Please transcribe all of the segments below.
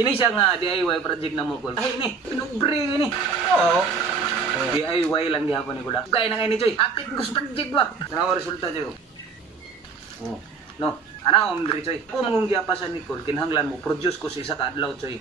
Ini siya nga DIY project na mo ko. Ay ini, pinubre ini. Oo. DIY lang di hapon ni Kuda. Gaya na ngayon ni Joy. Apit ko sa project ba? Ano resulta Joy? Oh. No. Ana om diri Joy. Kung mong giapasan ni Kol, kinahanglan mo produce ko sa isa ka adlaw Joy.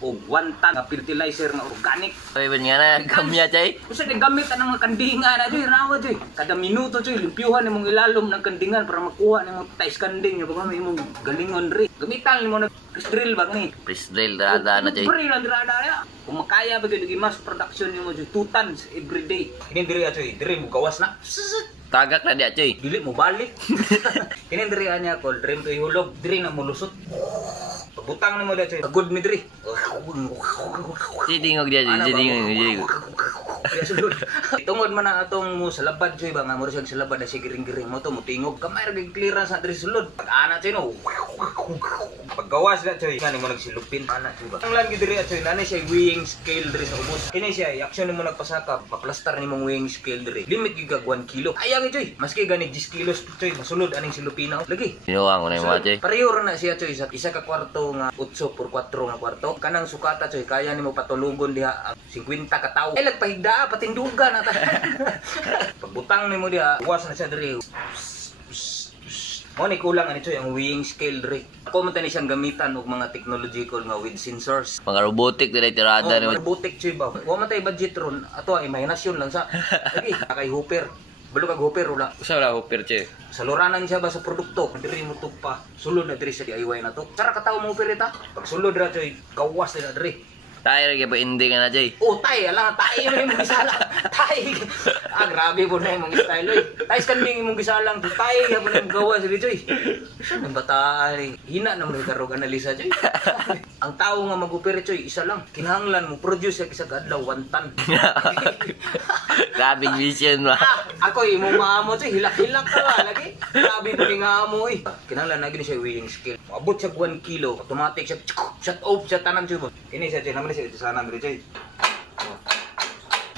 O 1 ton nga fertilizer nga organic. Ay ban nga na kamya chay. Usa ni gamit anang mga kandingan na Joy, rawa Joy. Kada minuto Joy, limpyuhan nimong ilalom ng kandingan para makuha nimo tais kanding yo pag imong galingon diri. Gamitan nimo na press drill ba ni? Press drill rada na chay. Pre lang rada ya. Kung makaya ba gyud mas production nimo Joy 2 tons every day. Kini diri Joy, diri mo gawas na. Tagak na dia chay. Dili mo balik. Kini diri anya ko, dream to ihulog, diri na mo lusot. Pagbutang nimo Joy, good mi diri. Sidingog dia chay, sidingog. Tungod man na atong mo sa labad Joy ba nga mo sa labad na si giring-giring mo to mo tingog kamay ra gig clearance sa diri sulod. Pag ana Joy no. Paggawas na Joy, ngani mo nagsilupin ana Joy ba. Ang lang gid diri Joy, nani siya weighing scale diri sa ubos. Kini siya, action nimo nagpasaka, maplastar nimong weighing scale diri. Limit gid kag 1 kilo. Ayang Joy, maski gani 10 kilos Joy, masulod aning silupinaw. Lagi. Ginawa ko na yung mga chay. Pareho ra na siya Joy sa isa ka kwarto nga 8 por 4 nga kwarto. Kanang sukata Joy, kaya nimo patulugon diha 50 ka tawo. Ay lagpahigda patindugan ata. Pagbutang nimo diha, buwas na siya diri. Mo ni kulang ani Joy ang weighing scale diri. Ako man tani siyang gamitan og mga technological nga with sensors. Mga robotic dili tirada ni. Robotic Joy ba. Wa man tay budget ron, ato ay imahinasyon lang sa. Lagi kay hooper. Balo kag hooper wala. Usa wala hooper chay. Saluranan siya ba sa produkto? Diri mo tugpa. Sulod na diri sa DIY na to. Sara ka tawo mo hooper ita. Pag sulod ra Joy, gawas na diri. Tayo rin ba ending na chay. Oh, tay, alang tay yung mong gisalang. Tay. Grabe po na yung mong style oy. Tay skanding yung mong gisalang. Tay, ya po na yung gawa sa Joy. Saan ang bataan? Hina na mo karog analisa Joy. Ang tao nga mag-operate Joy, isa lang. Kinahanglan mo produce sa kadlaw 1 ton. Grabe vision ba. Ako imong maamo Joy, hilak-hilak ka ba lagi. Grabe po yung amo eh. Kinahanglan na gini siya weighing scale. Abot siya 1 kilo, automatic siya shut off siya tanan Joy. Ini siya Joy, naman siya sana diri Joy.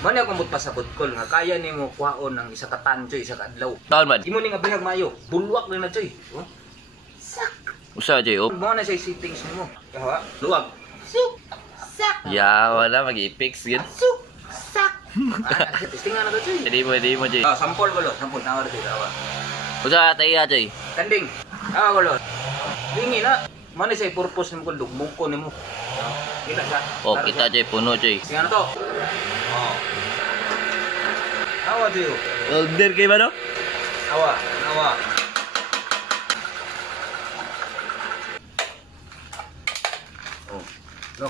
Mani ako pasabot kol nga kaya nimo kuhaon ng isa ka tan Joy sa kadlaw. Taon man. Imo ning abihag mayo, bulwak na Joy. Oh. Sak. Usa chay. Mo na siya settings nimo. Kaha, luwag. Suk. Sak. Ya wala mag-i-fix gid. Suk. Sak. Testingan na to Joy. Hindi mo chay. Sampol balo, sampol nawar dito awa. Usa tayo chay. Kanding. Awa balo. Dingi na. Mani siya purpose nimo kol dugbong ko nimo. Kita siya. Oh, kita chay puno chay. Singa na to. Oh. Awa Joy. Order kay ba no? Awa, awa. Oh. No.